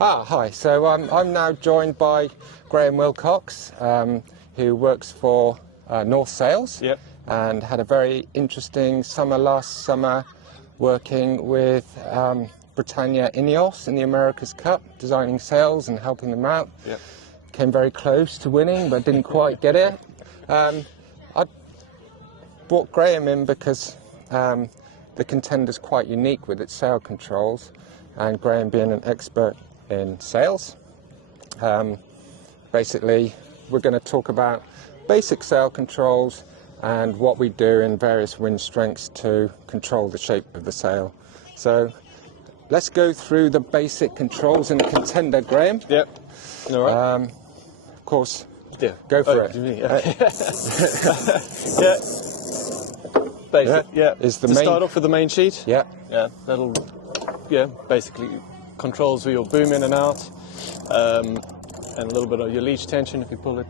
Hi. So I'm now joined by Graeme Wilcox, who works for North Sails. Yep. And had a very interesting summer last summer working with Britannia Ineos in the America's Cup, designing sails and helping them out. Yep. Came very close to winning, but didn't quite get it. I brought Graeme in because the Contender's quite unique with its sail controls, and Graeme being an expert in sails. Basically, we're going to talk about basic sail controls and what we do in various wind strengths to control the shape of the sail. So let's go through the basic controls in the Contender, Graeme. Yep. All right. Of course, Yeah. go for it. Yeah. Basic. Yeah. Is the to main... start off with the main sheet. Yeah. Yeah. That'll. Yeah. Basically, controls for your boom in and out, and a little bit of your leech tension if you pull it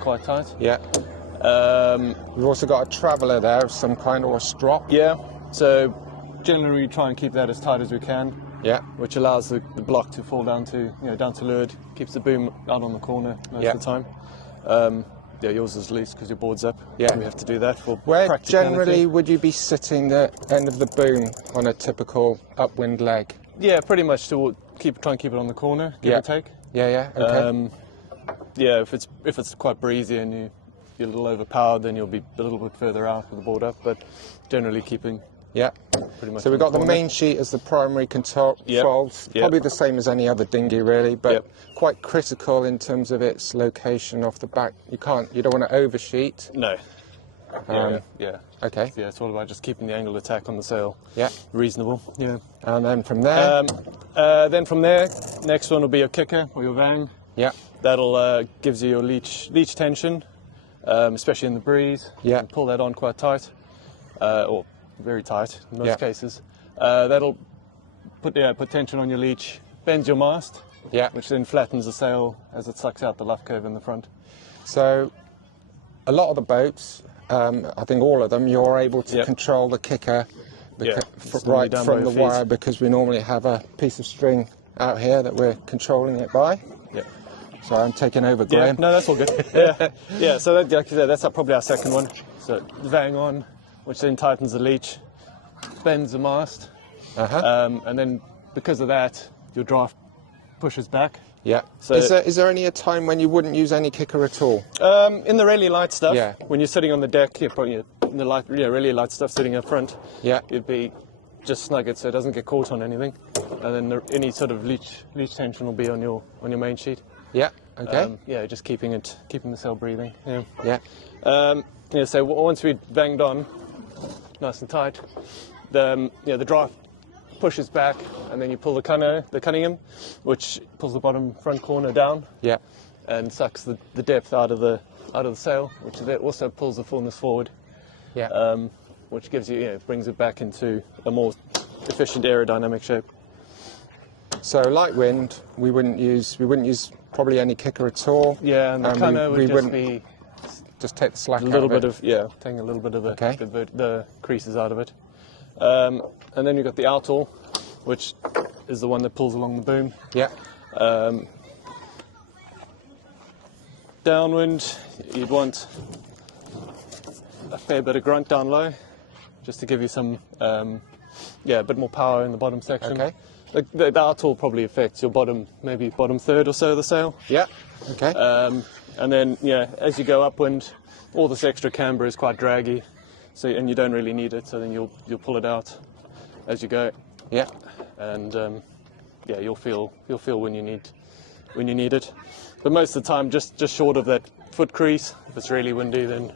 quite tight. Yeah. We've also got a traveller there of some kind, or a strop. Yeah. So generally, we try and keep that as tight as we can. Yeah. Which allows the block to fall down to leeward, keeps the boom out on the corner most of the time. Yeah, yours is loose because your board's up. Yeah. We have to do that for Where practicality. generally would you be sitting the end of the boom on a typical upwind leg? Yeah, pretty much to try and keep it on the corner, give or take. Yeah. Okay. Yeah, if it's quite breezy and you're a little overpowered, then you'll be a little bit further out with the board up. But generally keeping. Yeah. Pretty much. So we've got the main sheet as the primary controls. Yep. Probably the same as any other dinghy, really, but Yep. quite critical in terms of its location off the back. You don't want to oversheet. No. Yeah. Okay. Yeah, it's all about just keeping the angle of attack on the sail. Yeah. Reasonable. Yeah. And then from there. Then from there, next one will be your kicker or your vang. Yeah. That'll gives you your leech tension, especially in the breeze. Yeah. You can pull that on quite tight, or very tight in most Yeah. cases. That'll put tension on your leech, bends your mast, Yeah. which then flattens the sail as it sucks out the luff curve in the front. So a lot of the boats, I think all of them, you're able to Yep. control the kicker It's right done from by the your wire, feet. because we normally have a piece of string out here that we're controlling it by. Yeah. So I'm taking over, Yeah. Graeme. No, that's all good. Yeah. Yeah. So that, like you said, that's probably our second one. So vang on, which then tightens the leech, bends the mast. And then because of that, your draft pushes back. Yeah. So is there any a time when you wouldn't use any kicker at all? in the really light stuff, Yeah. when you're sitting on the deck, you're probably in the light, really light stuff sitting up front. Yeah. You'd be just snug it so it doesn't get caught on anything, and then any sort of leech tension will be on your main sheet. Yeah. Okay. Yeah, just keeping the sail breathing. Yeah. Yeah. Yeah. So once we banged on, nice and tight, the draft pushes back, and then you pull the Cunningham, which pulls the bottom front corner down Yeah. and sucks the depth out of the sail, which also pulls the fullness forward, Yeah. which gives brings it back into a more efficient aerodynamic shape. So light wind, we wouldn't use probably any kicker at all. Yeah, and the cunner would just be just take the slack a little out bit of it. taking a little bit of Okay. the creases out of it. And then you've got the Outhaul, which is the one that pulls along the boom. Yeah. Downwind, you'd want a fair bit of grunt down low, just to give you some, a bit more power in the bottom section. Okay. The Outhaul probably affects your maybe bottom third or so of the sail. Yeah. Okay. And then, as you go upwind, all this extra camber is quite draggy, and you don't really need it. So then you'll pull it out as you go. Yeah. And you'll feel when you need it. But most of the time, just short of that foot crease. If it's really windy, then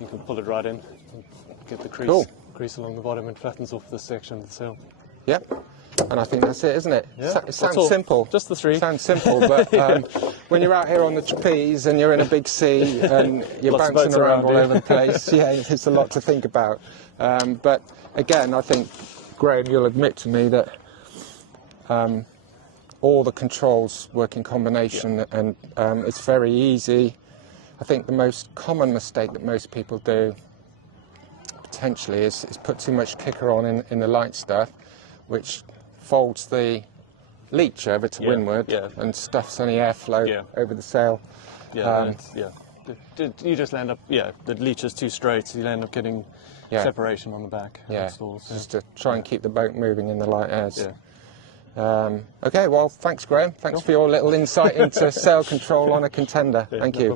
you can pull it right in, and get the crease along the bottom, and flattens off this section of the sail. Yeah. And I think that's it, isn't it? Yeah, It sounds simple. Just the three. Sounds simple, but when you're out here on the trapeze and you're in a big sea and you're Lots of bouncing boats around around, all yeah. over the place, it's a lot to think about. But again, I think, Graeme, you'll admit to me that all the controls work in combination, and it's very easy. I think the most common mistake that most people do potentially is put too much kicker on in the light stuff, which folds the leach over to windward and stuffs any airflow over the sail. Yeah, you just end up, the leach is too straight, so you end up getting separation on the back. Yeah, just to try and keep the boat moving in the light airs. Yeah. Okay, well, thanks, Graeme. Thanks for your little insight into sail control on a Contender. Thank you.